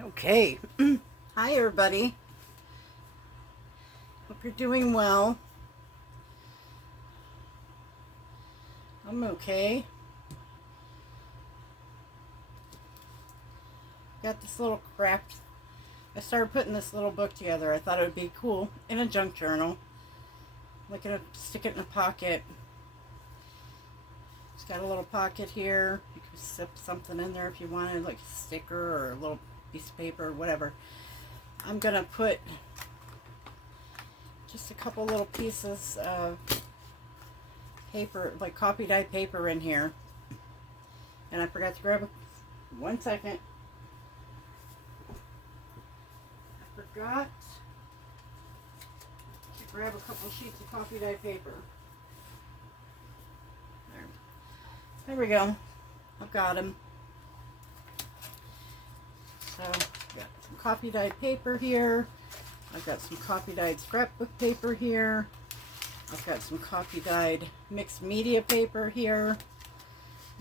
Okay. Hi, everybody. Hope you're doing well. I'm okay. Got this little craft. I started putting this little book together. I thought it would be cool in a junk journal. Like, stick it in a pocket. It's got a little pocket here. You can slip something in there if you wanted, like a sticker or a little piece of paper or whatever. I'm gonna put just a couple little pieces of paper, like copy dyed paper in here. And I forgot to grab 1 second. I forgot to grab a couple sheets of copy dyed paper. There we go. I've got them. So I've got some copy dyed paper here. I've got some copy dyed scrapbook paper here. I've got some copy dyed mixed media paper here.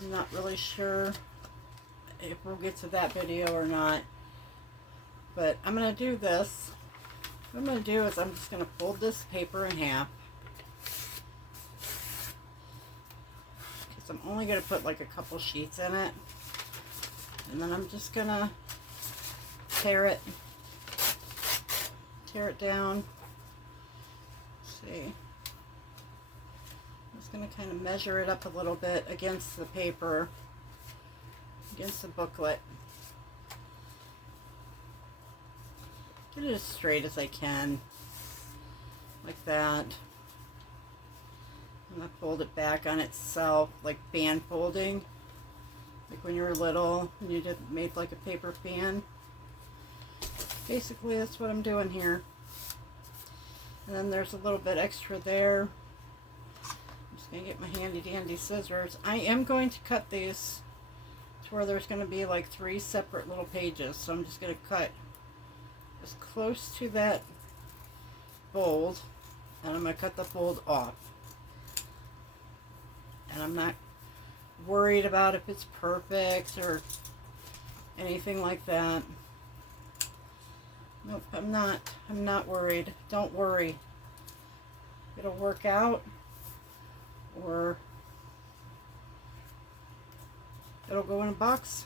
I'm not really sure if we'll get to that video or not, but I'm going to do this. What I'm going to do is I'm just going to fold this paper in half, because I'm only going to put like a couple sheets in it, and then I'm just going to tear it down. Let's see. I'm just going to kind of measure it up a little bit against the paper, against the booklet. Get it as straight as I can, like that. And I fold it back on itself, like fan folding, like when you were little and you made like a paper fan. Basically, that's what I'm doing here. And then there's a little bit extra there. I'm just going to get my handy dandy scissors. I am going to cut these to where there's going to be like 3 separate little pages. So I'm just going to cut as close to that fold, and I'm going to cut the fold off. And I'm not worried about if it's perfect or anything like that. Nope, I'm not worried. Don't worry. It'll work out, or it'll go in a box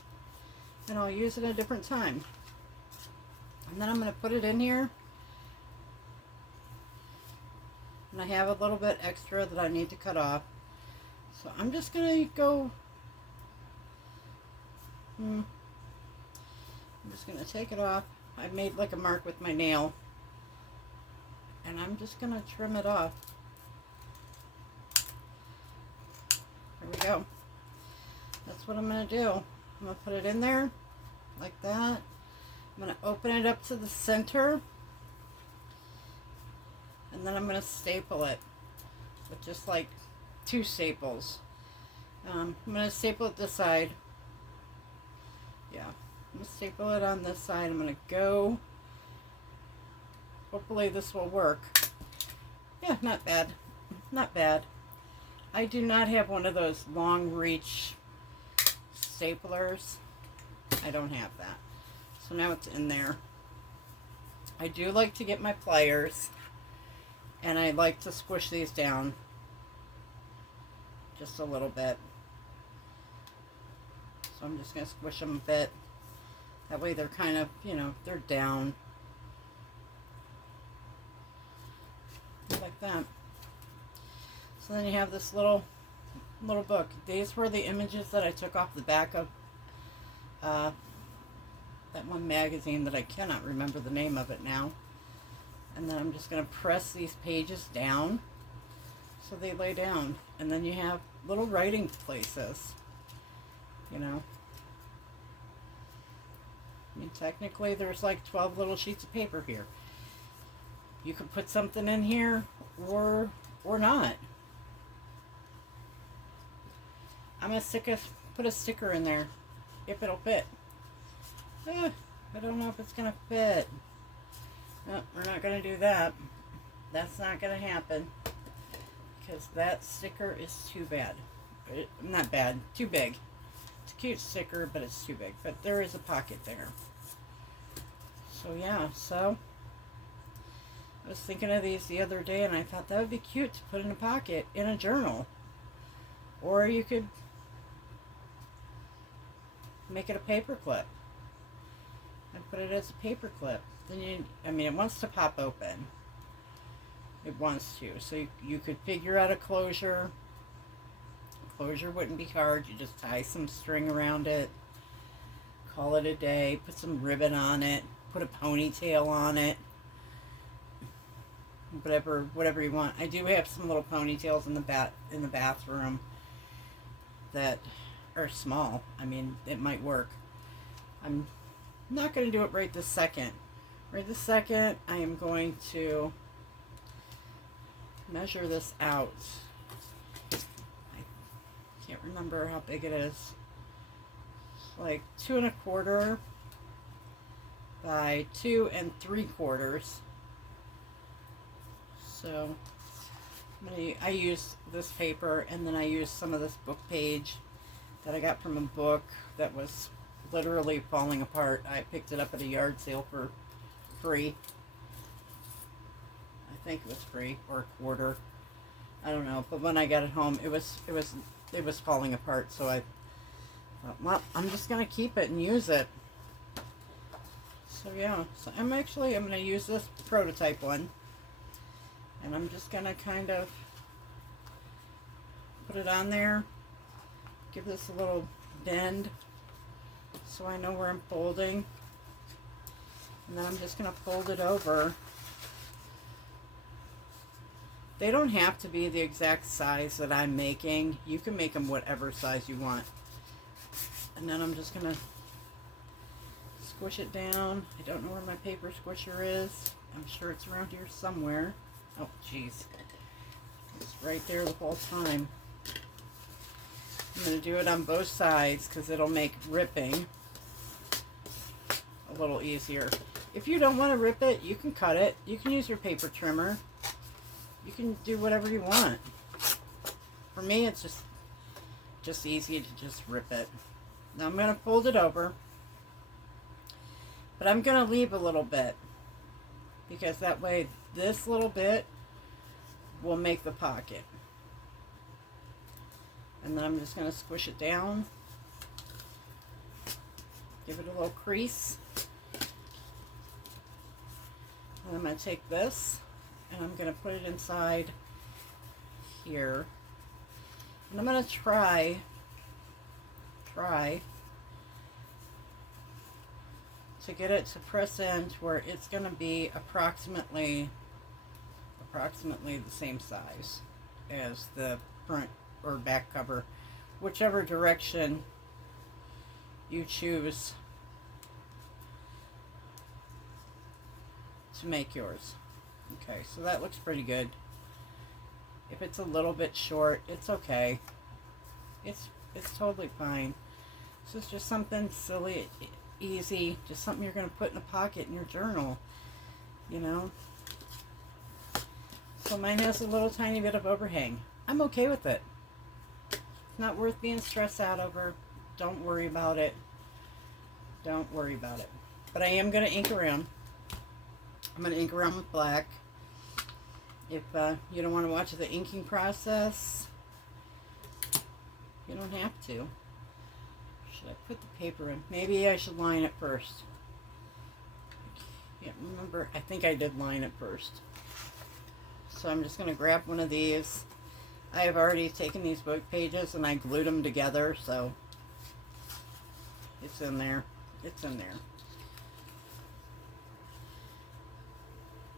and I'll use it at a different time. And then I'm going to put it in here. And I have a little bit extra that I need to cut off. So I'm just going to go, I'm just going to take it off. I made like a mark with my nail. And I'm just going to trim it off. There we go. That's what I'm going to do. I'm going to put it in there like that. I'm going to open it up to the center, and then I'm going to staple it with just like 2 staples. I'm going to staple it this side. Yeah, I'm going to staple it on this side. I'm going to go. Hopefully this will work. Yeah, not bad. Not bad. I do not have one of those long reach staplers. I don't have that. So now it's in there. I do like to get my pliers, and I like to squish these down just a little bit. So I'm just going to squish them a bit. That way they're kind of, they're down. Like that. So then you have this little book. These were the images that I took off the back of that one magazine that I cannot remember the name of it now. And then I'm just going to press these pages down so they lay down. And then you have little writing places, I mean, technically there's like 12 little sheets of paper here. You could put something in here or not. I'm going to put a sticker in there if it'll fit. I don't know if it's going to fit. No, we're not going to do that. That's not going to happen, because that sticker is too bad. Not bad, too big. It's a cute sticker, but it's too big. But there is a pocket there. So yeah, so I was thinking of these the other day, and I thought that would be cute to put in a pocket in a journal. Or you could make it a paper clip and put it as a paper clip. Then it wants to pop open. It wants to. So you could figure out a closure. Closure wouldn't be hard. You just tie some string around it. Call it a day. Put some ribbon on it. Put a ponytail on it. Whatever you want. I do have some little ponytails in the bathroom that are small. I mean, it might work. I'm not going to do it right this second. Right this second, I am going to measure this out. I can't remember how big it is. It's like 2 1/4 by 2 3/4. So I use this paper, and then I use some of this book page that I got from a book that was literally falling apart. I picked it up at a yard sale for free. I think it was free, or a quarter. I don't know. But when I got it home, it was falling apart. So I thought, well, I'm just gonna keep it and use it. So yeah. So I'm gonna use this prototype one, and I'm just gonna kind of put it on there. Give this a little bend so I know where I'm folding. And then I'm just going to fold it over. They don't have to be the exact size that I'm making. You can make them whatever size you want. And then I'm just going to squish it down. I don't know where my paper squisher is. I'm sure it's around here somewhere. Oh, jeez. It's right there the whole time. I'm going to do it on both sides because it'll make ripping a little easier. If you don't want to rip it, you can cut it. You can use your paper trimmer. You can do whatever you want. For me, it's just easy to just rip it. Now I'm going to fold it over. But I'm going to leave a little bit, because that way this little bit will make the pocket. And then I'm just going to squish it down. Give it a little crease. And I'm going to take this and I'm going to put it inside here. And I'm going to try to get it to press in to where it's going to be approximately the same size as the front or back cover, whichever direction you choose to make yours. Okay, so that looks pretty good. If it's a little bit short, it's okay. It's totally fine. This is just something silly, easy, just something you're going to put in a pocket in your journal, you know. So mine has a little tiny bit of overhang. I'm okay with it. It's not worth being stressed out over. Don't worry about it. Don't worry about it. But I am going to ink around. I'm going to ink around with black. If you don't want to watch the inking process, you don't have to. Should I put the paper in? Maybe I should line it first. I can't remember. I think I did line it first. So I'm just going to grab one of these. I have already taken these book pages and I glued them together, so it's in there. It's in there.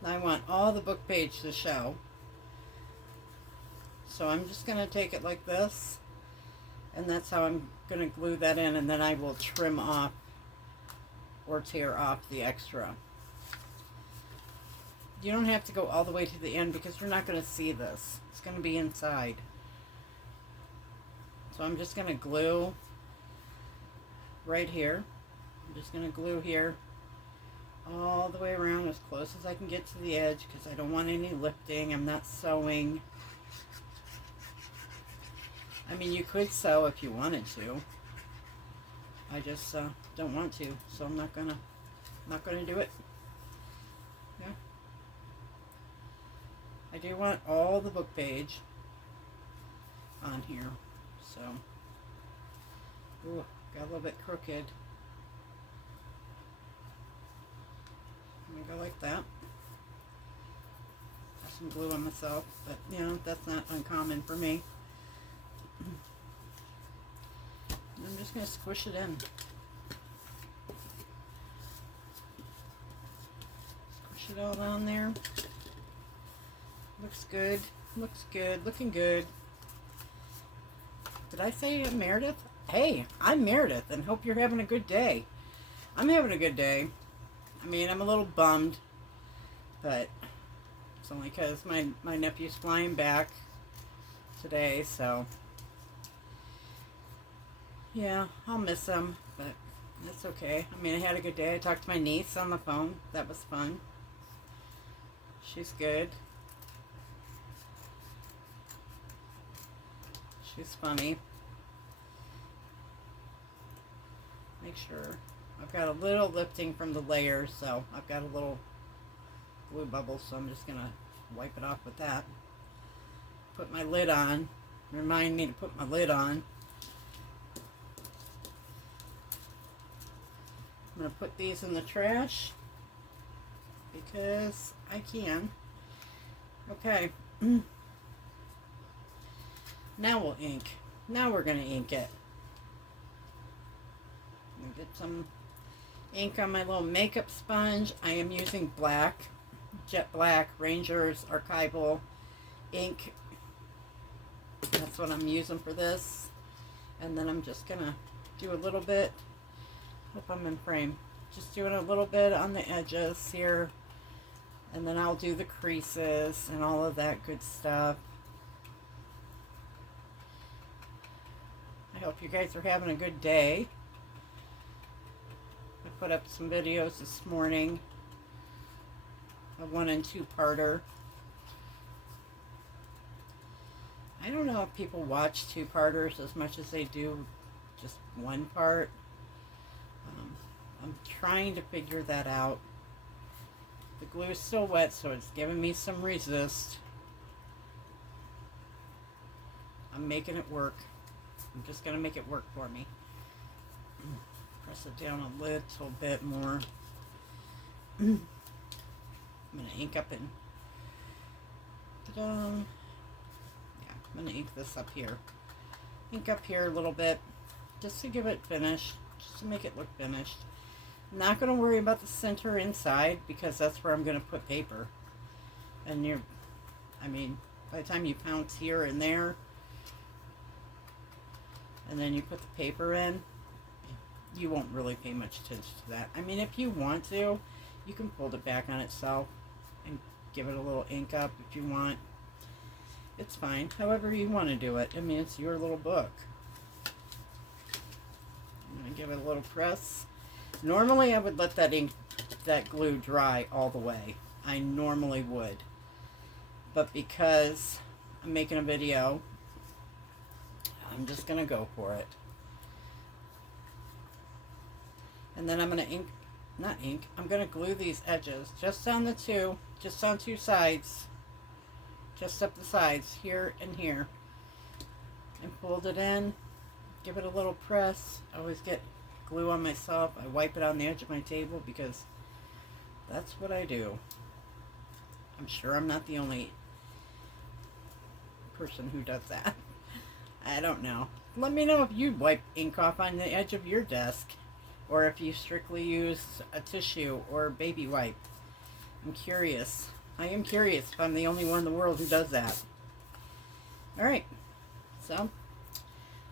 I want all the book page to show. So I'm just going to take it like this, and that's how I'm going to glue that in, and then I will trim off or tear off the extra. You don't have to go all the way to the end because you're not going to see this. It's going to be inside. So I'm just going to glue right here. I'm just going to glue here all the way around as close as I can get to the edge because I don't want any lifting. I'm not sewing. I mean, you could sew if you wanted to. I just don't want to, so I'm not gonna do it. I do want all the book page on here. So, ooh, got a little bit crooked. I'm gonna go like that. Got some glue on myself, but you know, that's not uncommon for me. I'm just gonna squish it in. Squish it all down there. Looks good. Looks good. Looking good. Did I say Meredith? Hey, I'm Meredith, and hope you're having a good day. I'm having a good day. I mean, I'm a little bummed, but it's only because my nephew's flying back today, so yeah, I'll miss him, but that's okay. I mean, I had a good day. I talked to my niece on the phone. That was fun. She's good. She's funny. Make sure. I've got a little lifting from the layers, so I've got a little glue bubble, so I'm just going to wipe it off with that. Put my lid on. Remind me to put my lid on. I'm going to put these in the trash because I can. Okay. Now we'll ink. Now we're going to ink it. I'm going to get some ink on my little makeup sponge. I am using black, jet black, Rangers Archival ink. That's what I'm using for this. And then I'm just going to do a little bit. Hope I'm in frame. Just doing a little bit on the edges here. And then I'll do the creases and all of that good stuff. I hope you guys are having a good day. I put up some videos this morning. A 1- and 2-parter. I don't know if people watch 2-parters as much as they do just one part. I'm trying to figure that out. The glue is still wet, so it's giving me some resist. I'm making it work. I'm just going to make it work for me. Press it down a little bit more. I'm going to ink up in... Ta-da! Yeah, I'm going to ink this up here. Ink up here a little bit, just to give it finish, just to make it look finished. I'm not going to worry about the center inside, because that's where I'm going to put paper. And I mean, by the time you pounce here and there, and then you put the paper in, you won't really pay much attention to that. I mean, if you want to, you can fold it back on itself and give it a little ink up if you want. It's fine, however you want to do it. I mean, it's your little book. I'm going to give it a little press. Normally, I would let that glue dry all the way. I normally would. But because I'm making a video, I'm just going to go for it. And then I'm going to I'm going to glue these edges just on two sides. Just up the sides, here and here. And fold it in. Give it a little press. I always get glue on myself. I wipe it on the edge of my table because that's what I do. I'm sure I'm not the only person who does that. I don't know. Let me know if you wipe ink off on the edge of your desk, or if you strictly use a tissue or baby wipe. I'm curious. I am curious if I'm the only one in the world who does that. Alright, so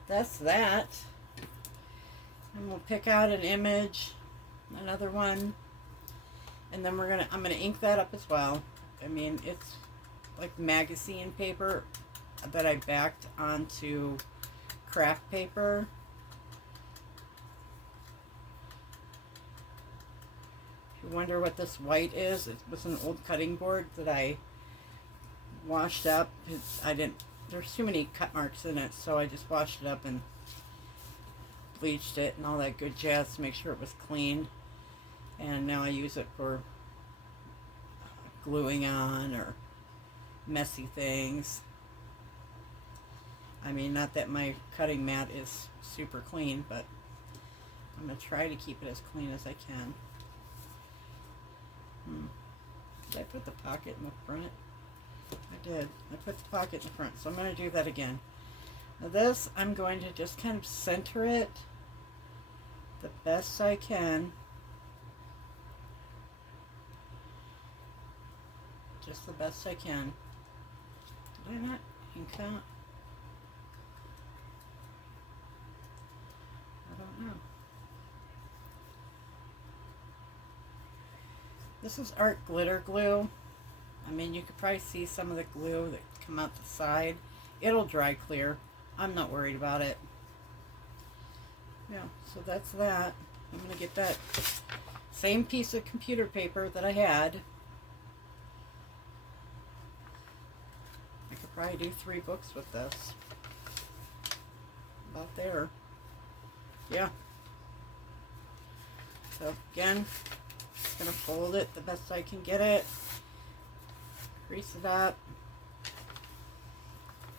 that's that. And we'll pick out an image, another one, and then I'm gonna ink that up as well. I mean, it's like magazine paper that I backed onto craft paper. If you wonder what this white is, it was an old cutting board that I washed up. There's too many cut marks in it, so I just washed it up and bleached it and all that good jazz to make sure it was clean. And now I use it for gluing on or messy things. I mean, not that my cutting mat is super clean, but I'm going to try to keep it as clean as I can. Did I put the pocket in the front? I did. I put the pocket in the front, so I'm going to do that again. Now this, I'm going to just kind of center it the best I can. Just the best I can. Did I not ink that? I don't know. This is art glitter glue. I mean, you could probably see some of the glue that come out the side. It'll dry clear. I'm not worried about it. Yeah, so that's that. I'm going to get that same piece of computer paper that I had. I could probably do 3 books with this. About there. Yeah. So again, just going to fold it the best I can get it. Crease it up.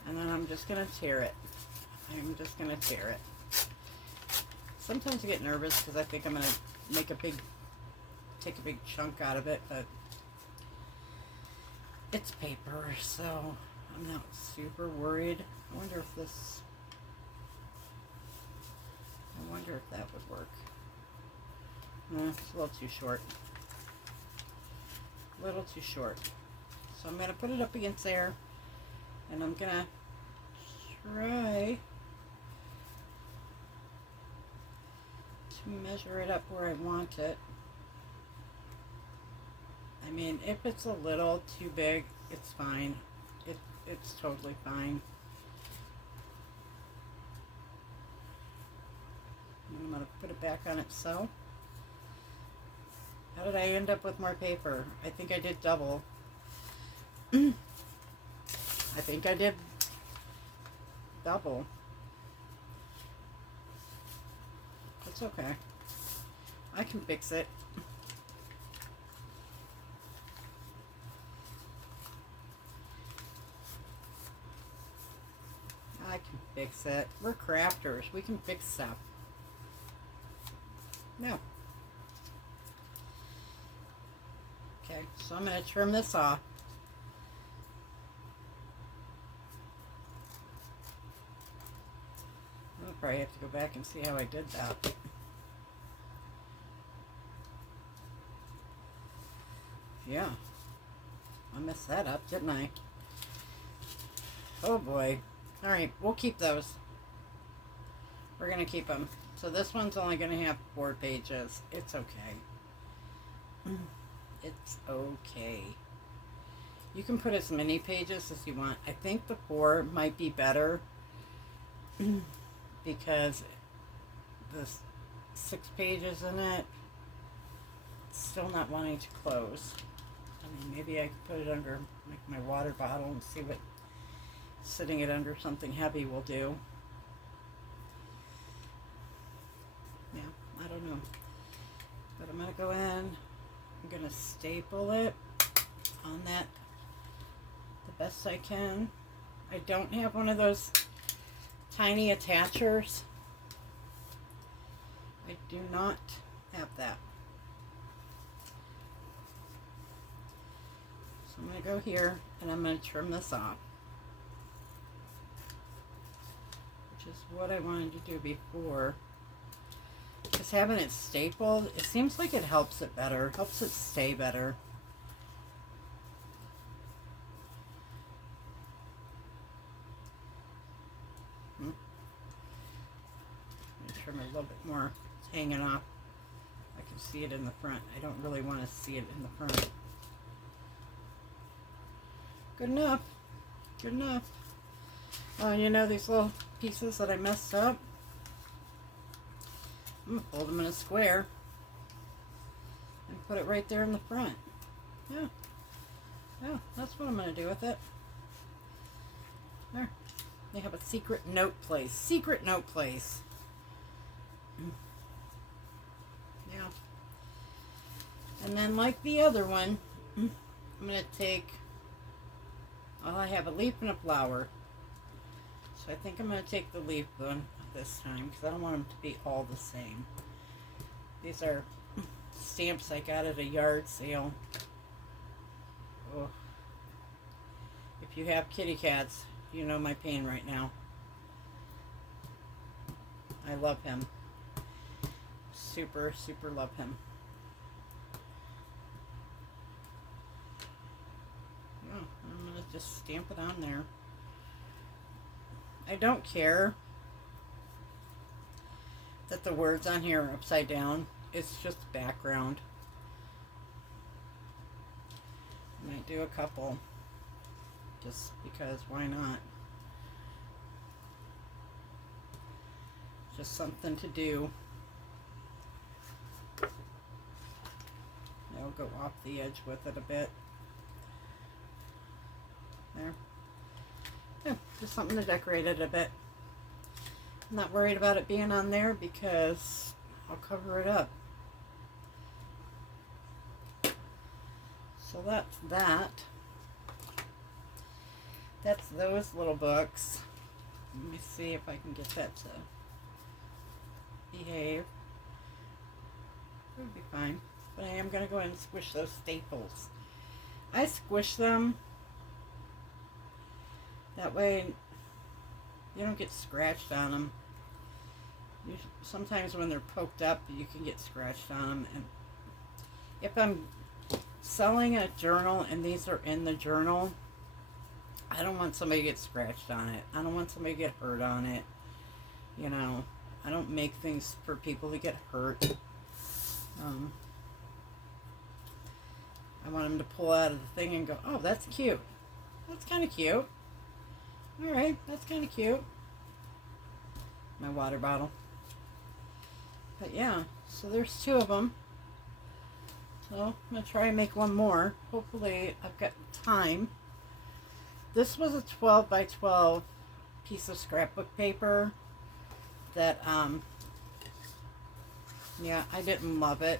And then I'm just going to tear it. I'm just going to tear it. Sometimes I get nervous because I think I'm going to take a big chunk out of it, but it's paper, so I'm not super worried. I wonder if that would work. It's a little too short. A little too short. So I'm going to put it up against there, and I'm going to try to measure it up where I want it. I mean, if it's a little too big, it's fine. It's totally fine. I'm going to put it back on its so. How did I end up with more paper? I think I did double. I think I did double. It's okay. I can fix it. I can fix it. We're crafters. We can fix stuff. No. Okay, so I'm going to trim this off. I'll probably have to go back and see how I did that. Yeah. I messed that up, didn't I? Oh boy. Alright, we'll keep those. We're going to keep them. So this one's only going to have 4 pages. It's okay. It's okay. You can put as many pages as you want. I think the 4 might be better because the 6 pages in it, it's still not wanting to close. I mean, maybe I could put it under like my water bottle and see what sitting it under something heavy will do. Yeah, I don't know. But I'm going to go in. I'm going to staple it on that the best I can. I don't have one of those tiny attachers. I do not have that. So I'm going to go here and I'm going to trim this off, which is what I wanted to do before. Just having it stapled, it seems like it helps it better, helps it stay better. Trim it a little bit more. It's hanging off. I can see it in the front. I don't really want to see it in the front. Good enough. Good enough. You know these little pieces that I messed up? I'm going to fold them in a square and put it right there in the front. Yeah. Yeah, that's what I'm going to do with it. There. They have a secret note place. Secret note place. Yeah. And then like the other one, I'm going to take Well, I have a leaf and a flower. So I think I'm going to take the leaf one this time because I don't want them to be all the same. These are stamps I got at a yard sale. Oh. If you have kitty cats, you know my pain right now. I love him. Super, super love him. Oh, I'm going to just stamp it on there. I don't care that the words on here are upside down. It's just background. I might do a couple just because why not? Just something to do. I'll go off the edge with it a bit. There. Yeah, just something to decorate it a bit. I'm not worried about it being on there because I'll cover it up. So that's that. That's those little books. Let me see if I can get that to behave. It would be fine. But I am going to go ahead and squish those staples. I squish them. That way you don't get scratched on them. Sometimes when they're poked up, you can get scratched on them. And if I'm selling a journal and these are in the journal, I don't want somebody to get scratched on it. I don't want somebody to get hurt on it. You know, I don't make things for people to get hurt. I want them to pull out of the thing and go, oh, that's cute. That's kind of cute. Alright, that's kind of cute. My water bottle. But yeah, so there's two of them. So I'm going to try and make one more. Hopefully I've got time. This was a 12 by 12 piece of scrapbook paper that, yeah, I didn't love it.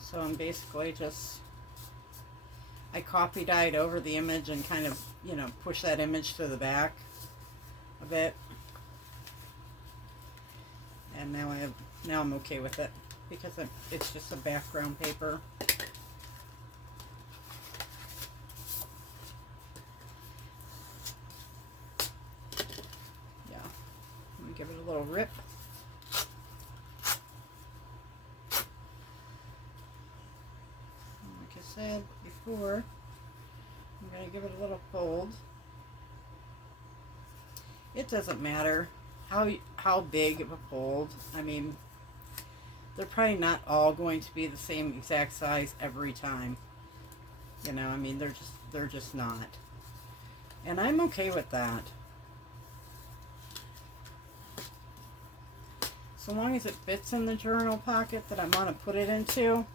So I'm basically just, I copy dyed over the image and kind of, you know, push that image to the back a bit. And now I'm okay with it because it's just a background paper. Yeah, let me give it a little rip. Like I said before, I'm going to give it a little fold. It doesn't matter how big of a fold. I mean, they're probably not all going to be the same exact size every time. You know, I mean, they're just not. And I'm okay with that. So long as it fits in the journal pocket that I want to put it into,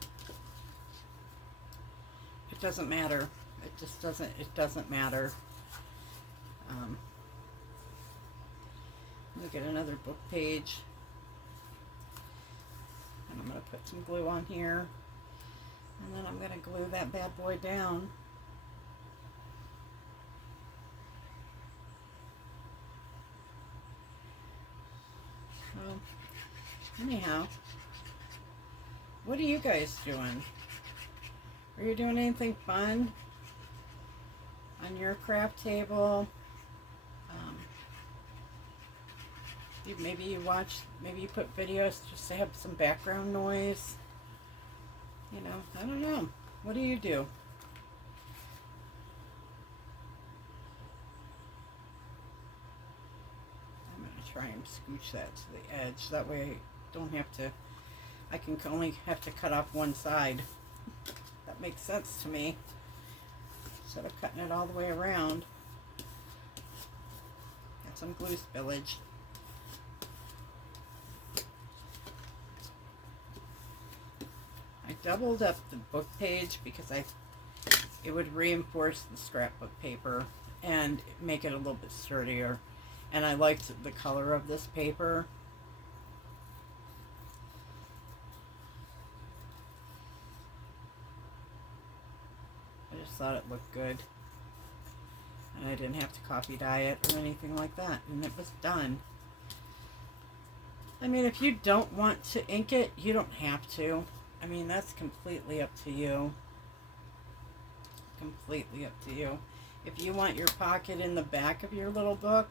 it doesn't matter. It doesn't matter. Look at another book page. And I'm going to put some glue on here. And then I'm going to glue that bad boy down. So, anyhow, what are you guys doing? Are you doing anything fun on your craft table? Maybe you put videos just to have some background noise. You know, I don't know. What do you do? I'm going to try and scooch that to the edge. That way I don't have to, I can only have to cut off one side. That makes sense to me. Instead of cutting it all the way around. Got some glue spillage. I doubled up the book page because it would reinforce the scrapbook paper and make it a little bit sturdier. And I liked the color of this paper. thought it looked good. And I didn't have to copy dye it or anything like that. And it was done. I mean, if you don't want to ink it, you don't have to. I mean, that's completely up to you. Completely up to you. If you want your pocket in the back of your little book,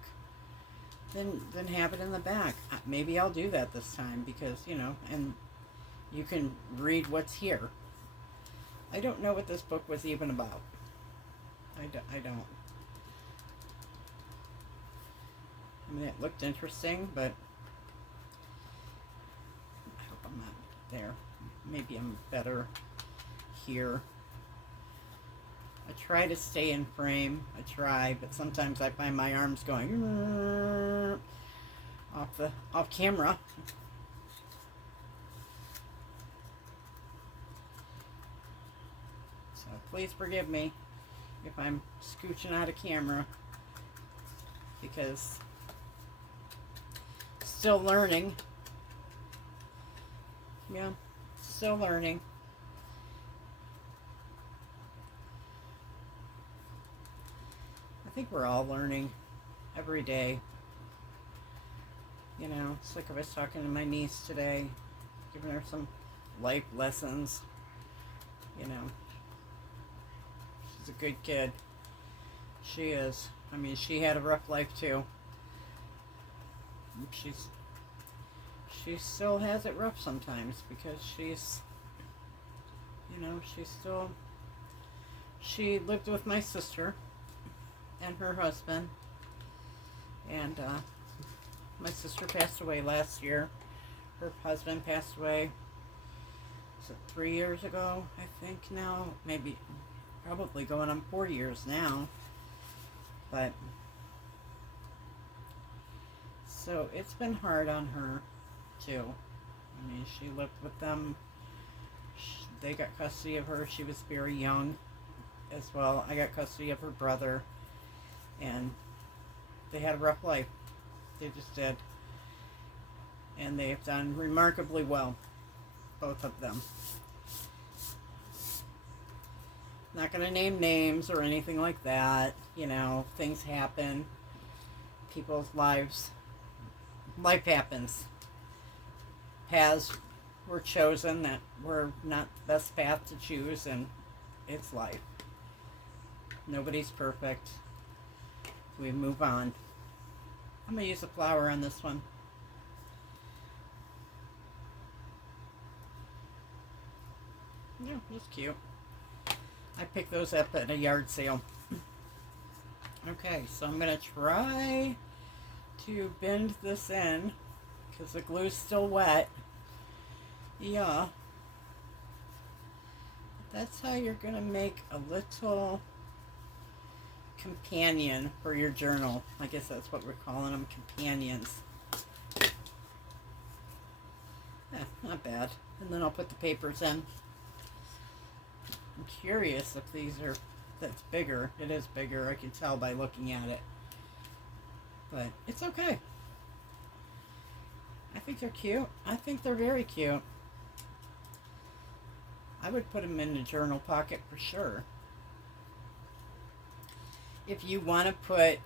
then have it in the back. Maybe I'll do that this time because, you know, and you can read what's here. I don't know what this book was even about. I don't. I mean, it looked interesting, but I hope I'm not there. Maybe I'm better here. I try to stay in frame. I try, but sometimes I find my arms going off camera. So please forgive me if I'm scooching out of camera, because still learning. Yeah, still learning. I think we're all learning every day. You know, it's like I was talking to my niece today, giving her some life lessons. You know, she's a good kid. She is. I mean, she had a rough life too. She still has it rough sometimes because she's, you know, she lived with my sister and her husband, and my sister passed away last year. Her husband passed away, is it 3 years ago, I think now? Maybe, probably going on 4 years now. But, so it's been hard on her, too. I mean, she lived with them. They got custody of her. She was very young as well. I got custody of her brother. And they had a rough life. They just did. And they have done remarkably well, both of them. Not going to name names or anything like that. You know, things happen. People's lives. Life happens. Paths were chosen that were not the best path to choose, and it's life. Nobody's perfect. We move on. I'm going to use a flower on this one. Yeah, that's cute. I picked those up at a yard sale. Okay, so I'm going to try to bend this in because the glue's still wet. Yeah. That's how you're going to make a little companion for your journal. I guess that's what we're calling them, companions. Yeah, not bad. And then I'll put the papers in. I'm curious if that's bigger. It is bigger, I can tell by looking at it. But it's okay. I think they're cute. I think they're very cute. I would put them in the journal pocket for sure. If you want to put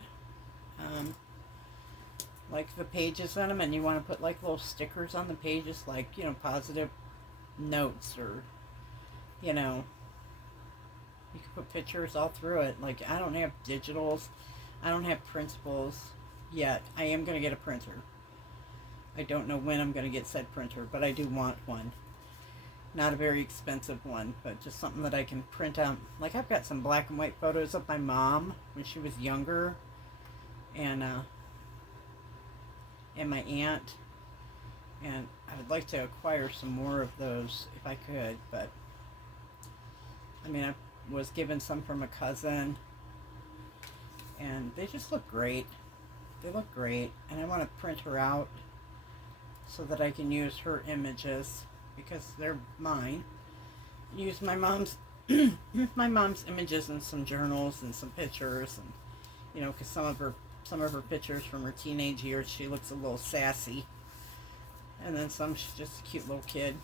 like the pages on them, and you want to put like little stickers on the pages, like, you know, positive notes, or, you know, you can put pictures all through it. Like, I don't have digitals, I don't have printables yet. I am going to get a printer. I don't know when I'm going to get said printer, but I do want one. Not a very expensive one, but just something that I can print out. Like, I've got some black and white photos of my mom when she was younger, and my aunt, and I would like to acquire some more of those if I could. But I mean, I was given some from a cousin, and they just look great. They look great, and I want to print her out so that I can use her images, because they're mine. Use my mom's my mom's images in some journals and some pictures, and, you know, because some of her pictures from her teenage years, she looks a little sassy, and then some she's just a cute little kid.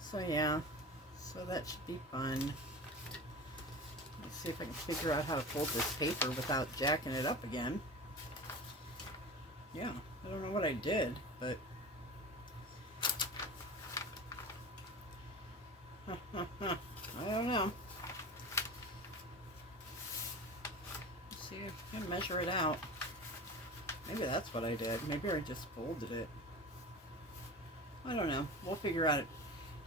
So yeah, So that should be fun. Let's see if I can figure out how to fold this paper without jacking it up again. Yeah, I don't know what I did, but I don't know. Let's see if I can measure it out. Maybe that's what I did. Maybe I just folded it. I don't know. We'll figure out it.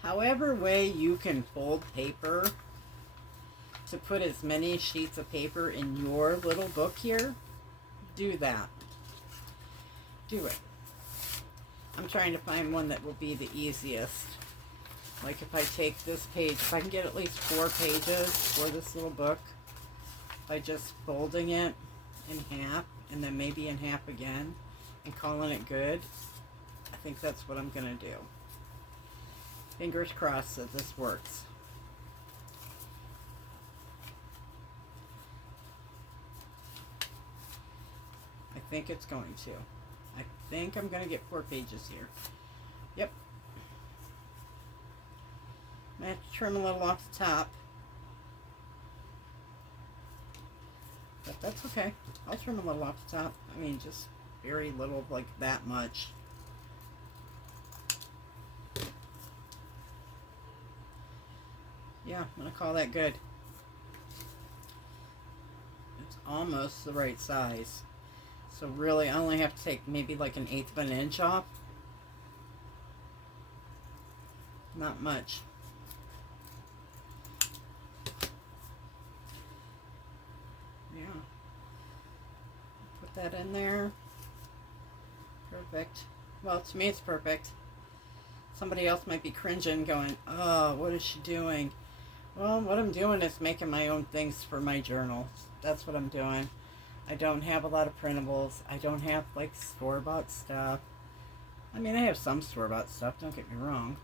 However way you can fold paper to put as many sheets of paper in your little book here, do that. Do it. I'm trying to find one that will be the easiest. Like if I take this page, if I can get at least 4 pages for this little book by just folding it in half and then maybe in half again and calling it good, I think that's what I'm going to do. Fingers crossed that this works. I think it's going to. I think I'm going to get 4 pages here. Yep. I have to trim a little off the top. But that's okay. I'll trim a little off the top. I mean, just very little, like that much. Yeah, I'm going to call that good. It's almost the right size. So really, I only have to take maybe like 1/8 of an inch off. Not much. Yeah. Put that in there. Perfect. Well, to me it's perfect. Somebody else might be cringing going, oh, what is she doing? Well, what I'm doing is making my own things for my journal. That's what I'm doing. I don't have a lot of printables. I don't have like store-bought stuff. I mean, I have some store-bought stuff, don't get me wrong.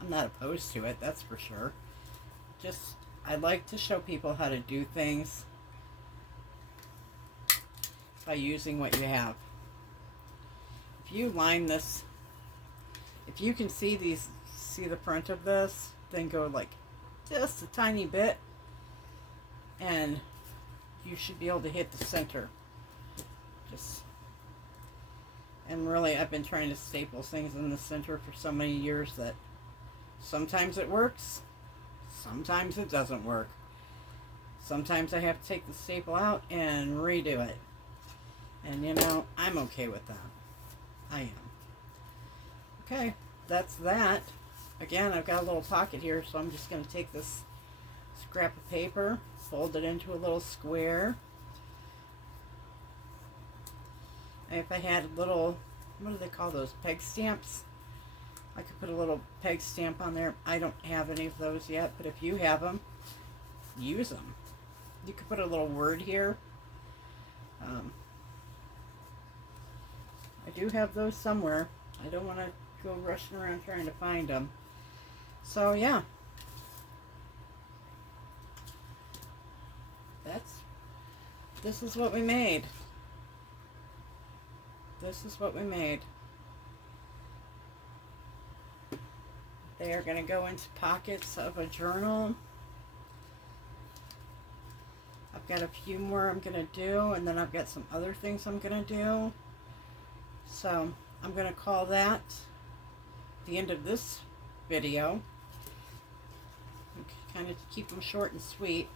I'm not opposed to it, that's for sure. Just, I like to show people how to do things by using what you have. If you line this, if you can see the front of this, then go like just a tiny bit, and you should be able to hit the center. And really, I've been trying to staple things in the center for so many years that sometimes it works, sometimes it doesn't work. Sometimes I have to take the staple out and redo it. And you know, I'm okay with that. I am. Okay, that's that. Again, I've got a little pocket here, so I'm just going to take this scrap of paper, fold it into a little square. And if I had little, what do they call those, peg stamps? I could put a little peg stamp on there. I don't have any of those yet, but if you have them, use them. You could put a little word here. I do have those somewhere. I don't want to go rushing around trying to find them. So yeah, this is what we made. This is what we made. They are going to go into pockets of a journal. I've got a few more I'm going to do, and then I've got some other things I'm going to do. So I'm going to call that the end of this video. Kind of keep them short and sweet.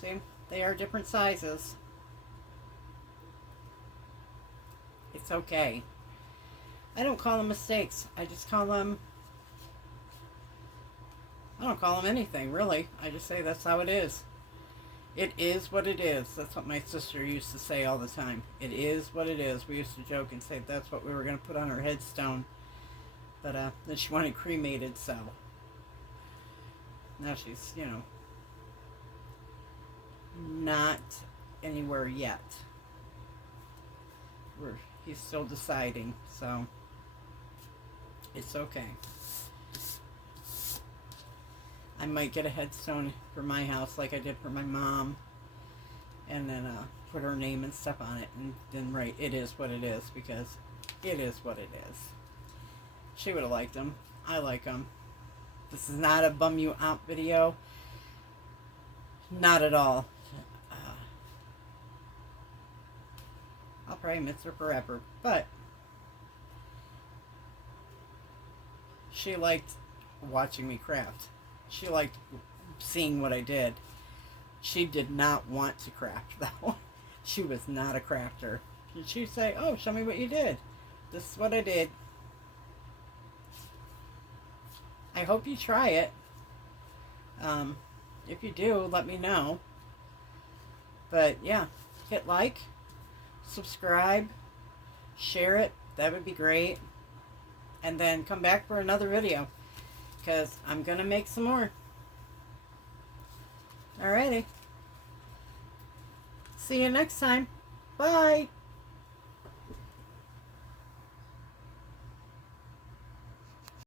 See, they are different sizes. It's okay. I don't call them mistakes. I just call them, I don't call them anything, really. I just say that's how it is. It is what it is. That's what my sister used to say all the time. It is what it is. We used to joke and say that's what we were going to put on her headstone. But then she wanted cremated, so now she's, you know, not anywhere yet. He's still deciding, so it's okay. I might get a headstone for my house like I did for my mom, and then put her name and stuff on it, and then write, it is what it is, because it is what it is. She would have liked them. I like them. This is not a bum you out video. Not at all. I'll probably miss her forever. But she liked watching me craft. She liked seeing what I did. She did not want to craft, though. She was not a crafter. She'd say, oh, show me what you did. This is what I did. I hope you try it. If you do, let me know. But yeah, hit like, subscribe, share it. That would be great. And then come back for another video, because I'm going to make some more. Alrighty. See you next time. Bye.